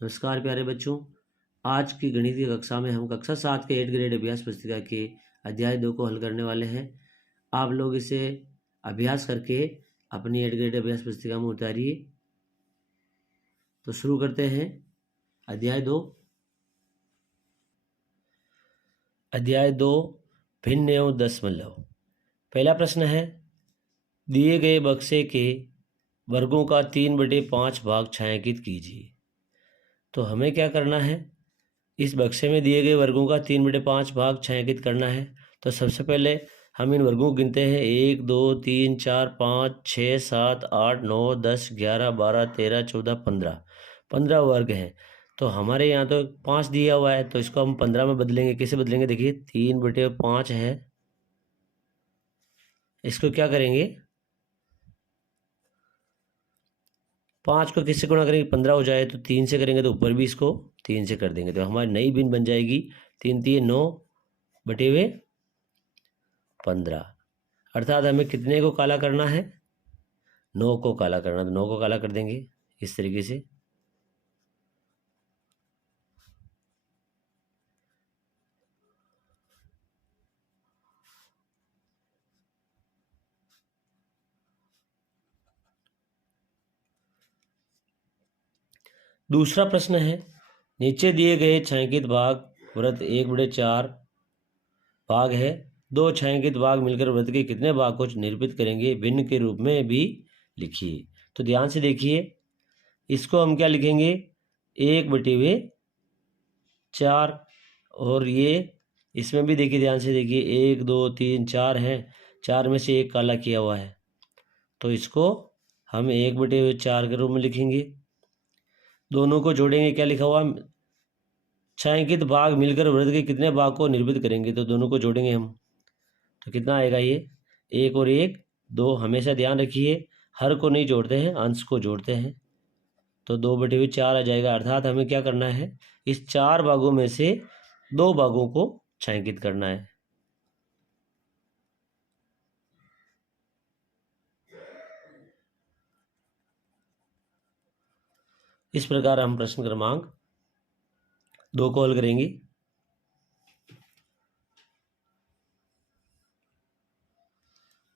नमस्कार प्यारे बच्चों, आज की गणित की कक्षा में हम कक्षा 7 के 8 ग्रेड अभ्यास पुस्तिका के अध्याय 2 को हल करने वाले हैं। आप लोग इसे अभ्यास करके अपनी 8 ग्रेड अभ्यास पुस्तिका में उतारिए। तो शुरू करते हैं। अध्याय 2 भिन्न एवं दशमलव। पहला प्रश्न है, दिए गए बक्से के वर्गों का 3/5 भाग छायांकित कीजिए। तो हमें क्या करना है, इस बक्से में दिए गए वर्गों का 3/5 भाग छायांकित करना है। तो सबसे पहले हम इन वर्गों को गिनते हैं। 1 2 3 4 5 6 7 8 9 10 11 12 13 14 15 15 वर्ग हैं। तो हमारे यहाँ तो 5 दिया हुआ है, तो इसको हम 15 में बदलेंगे। कैसे बदलेंगे, देखिए 3/5 है, इसको क्या करेंगे, 5 को किससे गुणा करेंगे, 15 हो जाए तो 3 से करेंगे, तो ऊपर भी इसको 3 से कर देंगे। तो हमारी नई भिन्न बन जाएगी 3 3 9/15। अर्थात हमें कितने को काला करना है, 9 को काला करना। तो 9 को काला कर देंगे इस तरीके से। दूसरा प्रश्न है, नीचे दिए गए छायांकित भाग वृत्त 1/4 भाग है। 2 छायांकित भाग मिलकर वृत्त के कितने भाग को निरूपित करेंगे, भिन्न के रूप में भी लिखिए। तो ध्यान से देखिए, इसको हम क्या लिखेंगे, 1/4। और ये इसमें भी देखिए, ध्यान से देखिए, 1 2 3 4 हैं, 4 में से 1 काला किया हुआ है, तो इसको हम 1/4 के रूप में लिखेंगे। दोनों को जोड़ेंगे, क्या लिखा हुआ, छायांकित भाग मिलकर वृत्त के कितने भाग को निरूपित करेंगे। तो दोनों को जोड़ेंगे हम, तो कितना आएगा, ये 1 और 1 2। हमेशा ध्यान रखिए, हर को नहीं जोड़ते हैं, अंश को जोड़ते हैं। तो 2/4 आ जाएगा। अर्थात हमें क्या करना है, इस 4 भागों में से 2 भागों को छायांकित करना है। इस प्रकार हम प्रश्न क्रमांक 2 को हल करेंगे।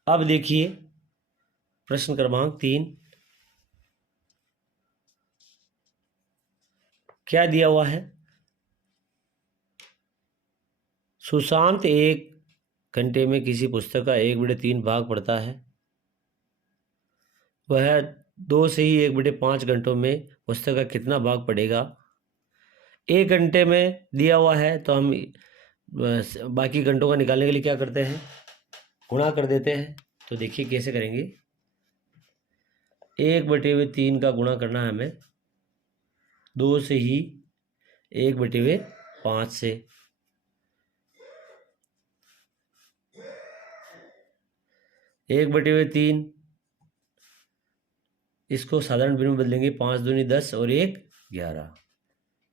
अब देखिए प्रश्न क्रमांक 3, क्या दिया हुआ है। सुशांत 1 घंटे में किसी पुस्तक का 1/3 भाग पढ़ता है। वह 2 से ही 1/5 घंटों में पुस्तक का कितना भाग पढ़ेगा। 1 घंटे में दिया हुआ है, तो हम बाकी घंटों का निकालने के लिए क्या करते हैं, गुणा कर देते हैं। तो देखिए कैसे करेंगे, 1/3 का गुणा करना है हमें 2 से ही 1/5 से। 1/3 इसको साधारण भिन्न में बदलेंगे, 5 दूनी 10 और 1 11।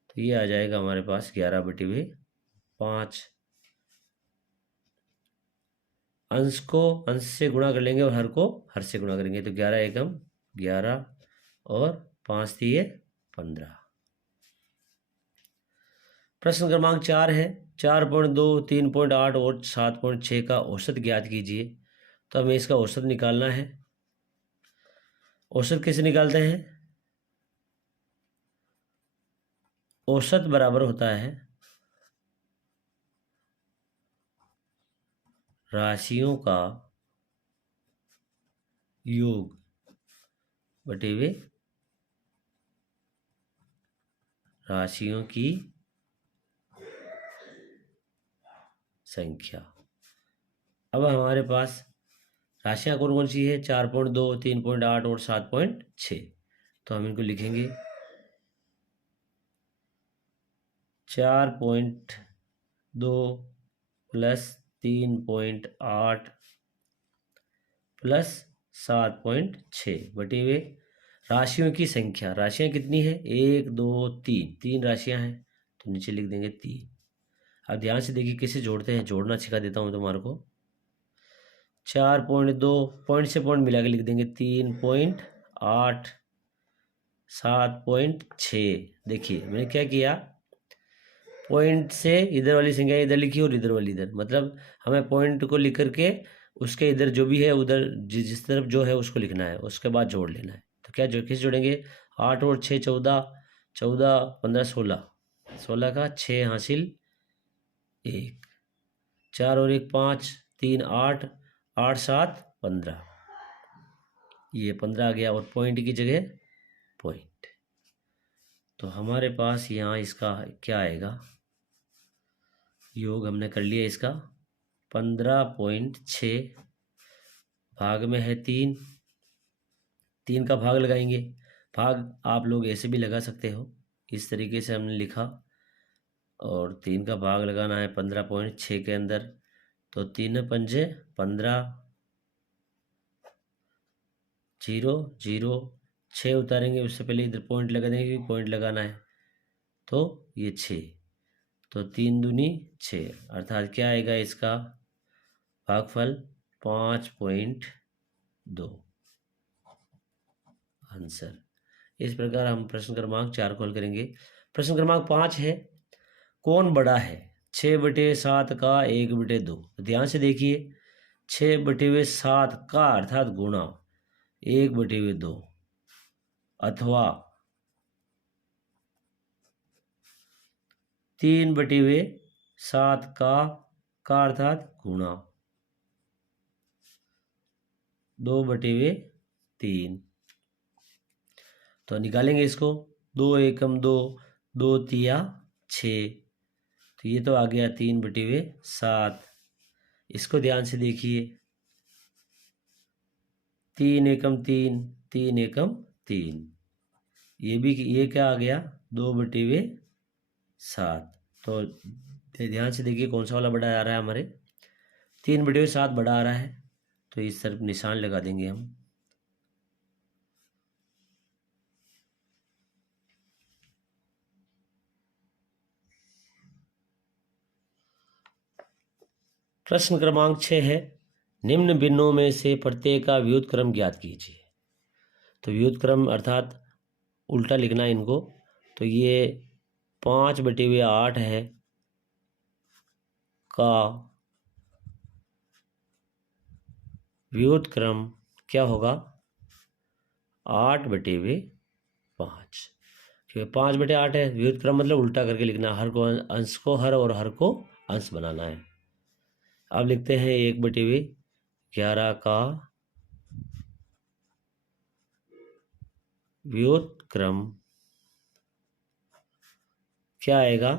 तो ये आ जाएगा हमारे पास 11/5। अंश को अंश से गुणा कर लेंगे और हर को हर से गुणा करेंगे। तो 11 एकम 11 और 5 दिए 15। प्रश्न क्रमांक 4 है, 4.2 3.8 और 7.6 का औसत ज्ञात कीजिए। तो हमें इसका औसत निकालना है। औसत कैसे निकालते हैं, औसत बराबर होता है राशियों का योग बटे हुए राशियों की संख्या। अब हमारे पास राशियां कौन कौन सी है, 4.2 3.8 और 7.6। तो हम इनको लिखेंगे 4.2 प्लस 3.8 प्लस 7.6 बटे हुए राशियों की संख्या। राशियां कितनी है, 1 2 3 राशियां हैं, तो नीचे लिख देंगे 3। अब ध्यान से देखिए कैसे जोड़ते हैं, जोड़ना सिखा देता हूं तुम्हारे को। 4.2 पॉइंट से पॉइंट मिला के लिख देंगे 3.8 7.6। देखिए मैंने क्या किया, पॉइंट से इधर वाली संख्या इधर लिखी और इधर वाली इधर, मतलब हमें पॉइंट को लिख करके उसके इधर जो भी है उधर जिस तरफ जो है उसको लिखना है, उसके बाद जोड़ लेना है। तो क्या जो किस जोड़ेंगे, 8 और 6 14, 14 15 16, 16 का 6 हासिल 1, 4 और 1 5, 3 8, 8 7 15, ये 15 आ गया और पॉइंट की जगह पॉइंट। तो हमारे पास यहाँ इसका क्या आएगा, योग हमने कर लिया इसका 15.6, भाग में है 3, 3 का भाग लगाएंगे। भाग आप लोग ऐसे भी लगा सकते हो, इस तरीके से हमने लिखा और 3 का भाग लगाना है 15.6 के अंदर। तो 3 पंजे 15, 0 0, 6 उतारेंगे, उससे पहले इधर पॉइंट लगा देंगे क्योंकि पॉइंट लगाना है। तो ये 6, तो 3 दूनी 6, अर्थात क्या आएगा इसका भागफल 5.2 आंसर। इस प्रकार हम प्रश्न क्रमांक 4 को हल करेंगे। प्रश्न क्रमांक 5 है, कौन बड़ा है 6/7 का 1/2। ध्यान से देखिए, 6/7 का अर्थात गुणा 1/2 अथवा 3/7 का अर्थात गुणा 2/3। तो निकालेंगे इसको, 2 एकम 2, 2 तिया 6, तो ये तो आ गया 3/7। इसको ध्यान से देखिए, 3 एकम 3, 3 एकम 3, ये क्या आ गया 2/7। तो ध्यान से देखिए कौन सा वाला बड़ा आ रहा है, हमारे 3/7 बड़ा आ रहा है, तो इस तरफ निशान लगा देंगे हम। प्रश्न क्रमांक 6 है, निम्न भिन्नों में से प्रत्येक का व्युत्क्रम ज्ञात कीजिए। तो व्युत्क्रम अर्थात उल्टा लिखना इनको। तो ये 5/8 है का व्युत्क्रम क्या होगा 8/5। 5/8 है, व्युत्क्रम मतलब उल्टा करके लिखना, हर को अंश को हर और हर को अंश बनाना है। अब लिखते हैं 1/11 का व्युत्क्रम क्या आएगा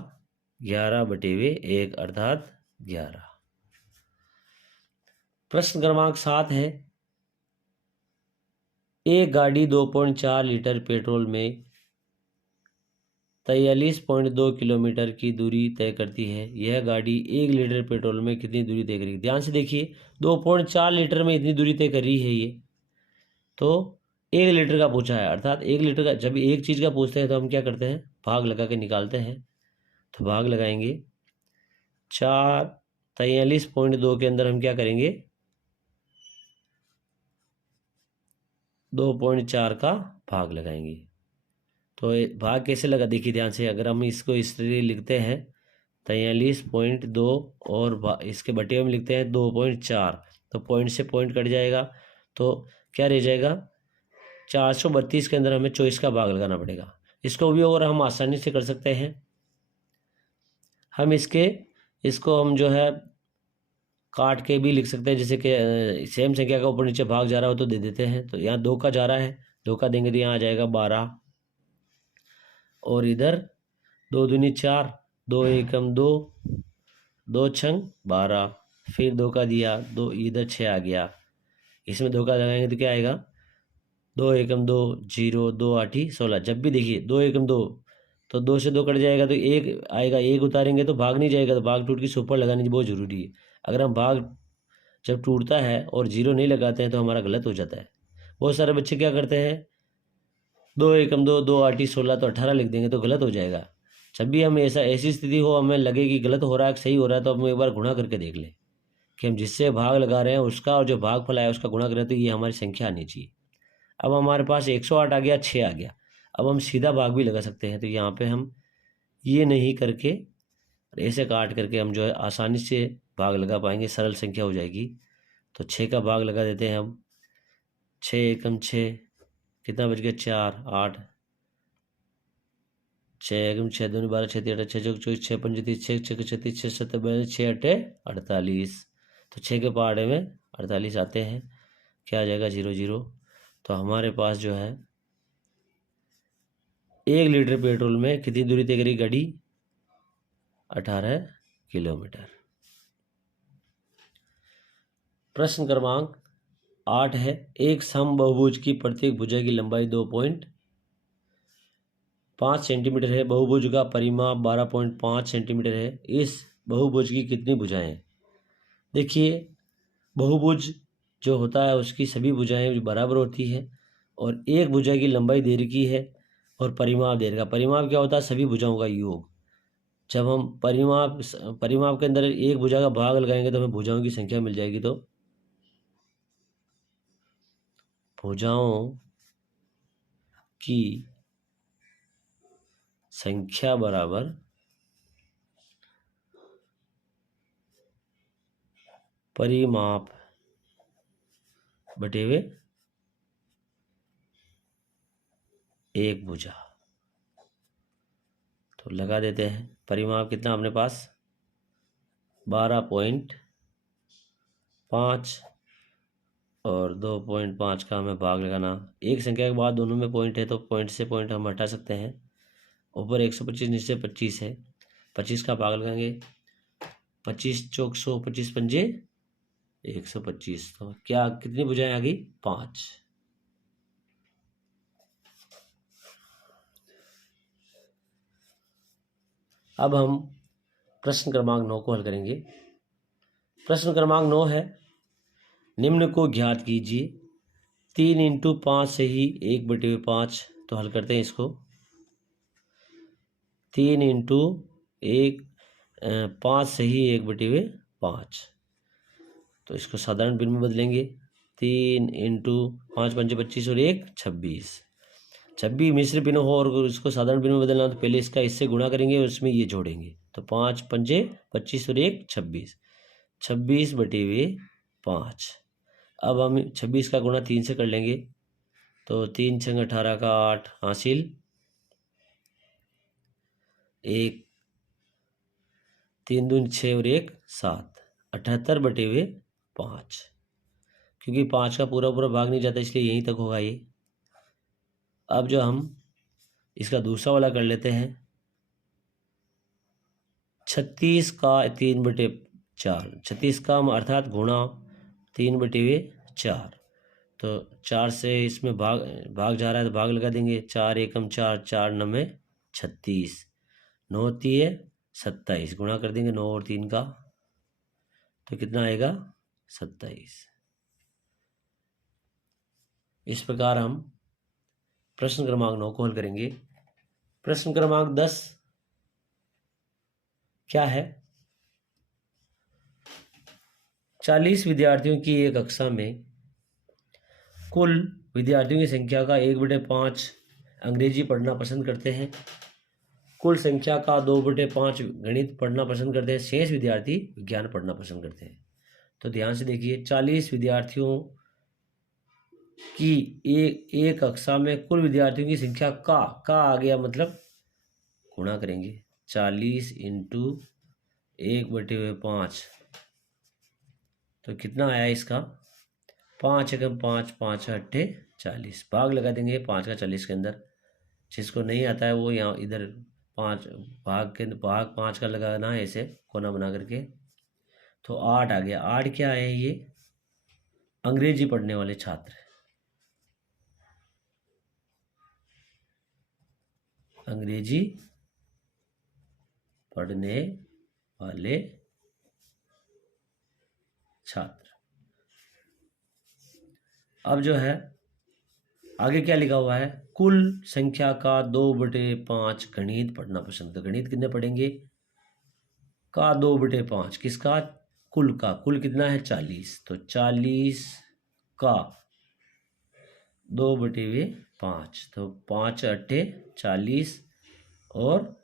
11/1 अर्थात 11। प्रश्न क्रमांक 7 है, एक गाड़ी 2.4 लीटर पेट्रोल में 43.2 किलोमीटर की दूरी तय करती है। यह गाड़ी 1 लीटर पेट्रोल में कितनी दूरी तय करेगी। ध्यान से देखिए, 2.4 लीटर में इतनी दूरी तय कर रही है ये, तो 1 लीटर का पूछा है, अर्थात 1 लीटर का जब एक चीज़ का पूछते हैं तो हम क्या करते हैं, भाग लगा के निकालते हैं। तो भाग लगाएंगे 43.2 के अंदर हम क्या करेंगे 2.4 का भाग लगाएंगे। तो भाग कैसे लगा, देखिए ध्यान से, अगर हम इसको इस तरह लिखते हैं 43.2 और इसके बटे में लिखते हैं 2.4, तो पॉइंट से पॉइंट कट जाएगा, तो क्या रह जाएगा 432 के अंदर हमें 24 का भाग लगाना पड़ेगा। इसको भी और हम आसानी से कर सकते हैं, हम इसको हम जो है काट के भी लिख सकते हैं, जैसे कि सेम संख्या का ऊपर नीचे भाग जा रहा हो तो दे देते हैं। तो यहाँ 2 का जा रहा है, 2 का देंगे तो यहाँ आ जाएगा 12, और इधर 2 दूनी 4, 2 एकम 2, 2 छंग 12, फिर 2 का दिया 2, इधर 6 आ गया, इसमें 2 का लगाएंगे तो क्या आएगा 2 एकम 2 0, 2 8 16। जब भी देखिए 2 एकम 2, तो 2 से 2 कट जाएगा तो 1 आएगा, 1 उतारेंगे तो भाग नहीं जाएगा, तो भाग टूट के सुपर लगानी बहुत ज़रूरी है। अगर हम भाग जब टूटता है और 0 नहीं लगाते हैं तो हमारा गलत हो जाता है। बहुत सारे बच्चे क्या करते हैं 2 एकम 2, 2 8 16, तो 18 लिख देंगे तो गलत हो जाएगा। जब भी हम ऐसी स्थिति हो, हमें लगे कि गलत हो रहा है सही हो रहा है, तो हम एक बार गुणा करके देख लें कि हम जिससे भाग लगा रहे हैं उसका और जो भागफल आया उसका गुणा करें तो ये हमारी संख्या आनी चाहिए। अब हमारे पास 108 आ गया, 6 आ गया। अब हम सीधा भाग भी लगा सकते हैं, तो यहाँ पे हम ये नहीं करके ऐसे काट करके हम जो है आसानी से भाग लगा पाएंगे, सरल संख्या हो जाएगी। तो 6 का भाग लगा देते हैं हम। 6 एकम 6, कितना बच गया 4, 8, 6 एकम 6 दूनी 12, 6 3 8, 6 चौक 24, 6 पंजे 30, 6 छः 36, 6 7 42, 6 8 48। तो 6 के पहाड़े में 48 आते हैं, क्या आ जाएगा 0 0। तो हमारे पास जो है 1 लीटर पेट्रोल में कितनी दूरी तय करेगी गाड़ी? 18 किलोमीटर। प्रश्न क्रमांक 8 है, एक समबहुभुज की प्रत्येक भुजा की लंबाई 2.5 सेंटीमीटर है, बहुभुज का परिमाप 12.5 सेंटीमीटर है। इस बहुभुज की कितनी भुजाएं हैं? देखिए, बहुभुज जो होता है उसकी सभी भुजाएं बराबर होती है, और एक भुजा की लंबाई दे रखी है और परिमाप दे रखा। परिमाप क्या होता है? सभी भुजाओं का योग। जब हम परिमाप के अंदर एक भुजा का भाग लगाएंगे तो हमें भुजाओं की संख्या मिल जाएगी। तो भुजाओं की संख्या बराबर परिमाप बटे हुए एक भुजा। तो लगा देते हैं, परिमाप कितना अपने पास 12.5 और 2.5 का हमें भाग लगाना। एक संख्या के बाद दोनों में पॉइंट है, तो पॉइंट से पॉइंट हम हटा सकते हैं। ऊपर 125 नीचे 25 है, 25 का भाग लगाएंगे, 25 चौक 100, 25 पंजे 125। तो क्या कितनी भुजाएं आ गई? 5। अब हम प्रश्न क्रमांक 9 को हल करेंगे। प्रश्न क्रमांक 9 है, निम्न को ज्ञात कीजिए। 3 इंटू 5 से ही 1/5। तो हल करते हैं इसको। 3 इंटू 5 से ही 1/5। तो इसको साधारण भिन्न में बदलेंगे। 3 इंटू 5 पंजे 25 और 1 26। 26 मिश्र भिन्न हो और इसको साधारण भिन्न में बदलना, तो पहले इसका इससे गुणा करेंगे और उसमें ये जोड़ेंगे। तो 5 पंजे 25 और 1 26, 26/5। अब हम 26 का गुणा 3 से कर लेंगे, तो 3 छंग 18 का 8 हासिल 1, 3 दूनी 6 और 1 7, 78/5। क्योंकि 5 का पूरा पूरा भाग नहीं जाता, इसलिए यहीं तक होगा ये। अब जो हम इसका दूसरा वाला कर लेते हैं, 36 का 3/4। 36 का अर्थात गुणा 3/4। तो 4 से इसमें भाग जा रहा है, तो भाग लगा देंगे। 4 एकम 4, 4 9 36, 9 3 27, गुणा कर देंगे 9 और 3 का, तो कितना आएगा 27। इस प्रकार हम प्रश्न क्रमांक 9 को हल करेंगे। प्रश्न क्रमांक 10 क्या है? 40 विद्यार्थियों की एक कक्षा में कुल विद्यार्थियों की संख्या का 1/5 अंग्रेजी पढ़ना पसंद करते हैं। कुल संख्या का 2/5 गणित पढ़ना पसंद करते हैं। शेष विद्यार्थी विज्ञान पढ़ना पसंद करते हैं। तो ध्यान से देखिए, 40 विद्यार्थियों की एक कक्षा में कुल विद्यार्थियों की संख्या का आ गया, मतलब गुणा करेंगे। 40 इंटू 1/5, तो कितना आया इसका 5 एकम 5, 5 8 40। भाग लगा देंगे 5 का 40 के अंदर। जिसको नहीं आता है वो यहाँ इधर 5 भाग 5 का लगाना है, ऐसे कोना बना करके। तो 8 आ गया। 8 क्या है? ये अंग्रेजी पढ़ने वाले छात्र, अंग्रेजी पढ़ने वाले छात्र। अब जो है आगे क्या लिखा हुआ है? कुल संख्या का 2/5 गणित पढ़ना पसंद। तो गणित कितने पढ़ेंगे? का 2/5 किसका? कुल का। कुल कितना है 40। तो 40 का 2/5, तो 5 अट्ठे 40 और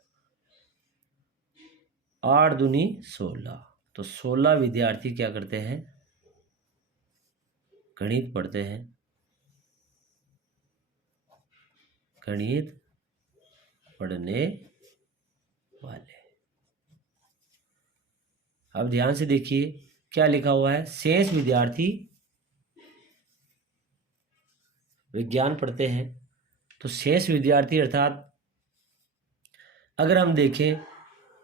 8 दूनी 16। तो 16 विद्यार्थी क्या करते हैं, गणित पढ़ते हैं, गणित पढ़ने वाले। अब ध्यान से देखिए क्या लिखा हुआ है, शेष विद्यार्थी विज्ञान पढ़ते हैं। तो शेष विद्यार्थी अर्थात अगर हम देखें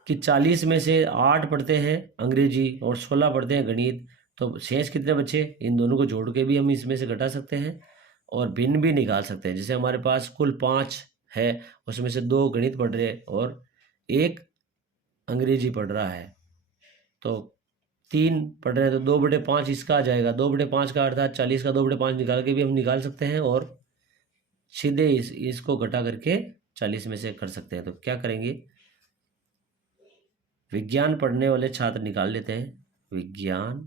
कि 40 में से 8 पढ़ते हैं अंग्रेजी और 16 पढ़ते हैं गणित, तो शेष कितने बचे, इन दोनों को जोड़ के भी हम इसमें से घटा सकते हैं और भिन्न भी निकाल सकते हैं। जैसे हमारे पास कुल 5 है, उसमें से 2 गणित पढ़ रहे और 1 अंग्रेजी पढ़ रहा है, तो 3 पढ़ रहे हैं, तो 2/5 इसका आ जाएगा। 2/5 का अर्थात 40 का 2/5 निकाल के भी हम निकाल सकते हैं और सीधे इसको घटा करके 40 में से कर सकते हैं। तो क्या करेंगे, विज्ञान पढ़ने वाले छात्र निकाल लेते हैं, विज्ञान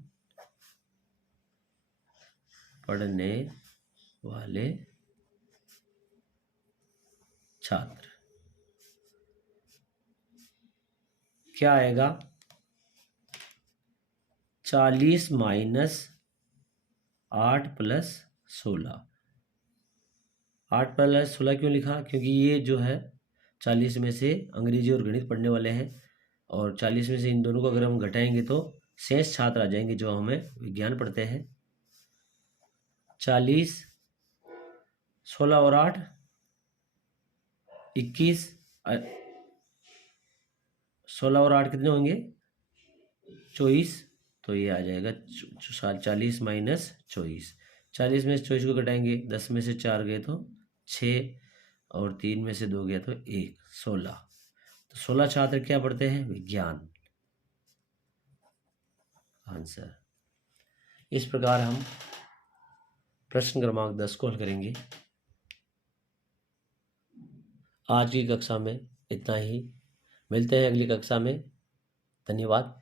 पढ़ने वाले छात्र क्या आएगा, 40 माइनस 8 प्लस 16। 8 प्लस 16 क्यों लिखा, क्योंकि ये जो है 40 में से अंग्रेजी और गणित पढ़ने वाले हैं और 40 में से इन दोनों को अगर हम घटाएंगे तो शेष छात्र आ जाएंगे जो हमें विज्ञान पढ़ते हैं। 40, 16 और 8 21, 16 और 8 कितने होंगे, 24। तो ये आ जाएगा 40 माइनस 24। 40 में से 24 को घटाएंगे, 10 में से 4 गए तो 6 और 3 में से 2 गया तो 1, 16। तो 16 छात्र क्या पढ़ते हैं, विज्ञान। आंसर। इस प्रकार हम प्रश्न क्रमांक 10 को हल करेंगे। आज की कक्षा में इतना ही, मिलते हैं अगली कक्षा में। धन्यवाद।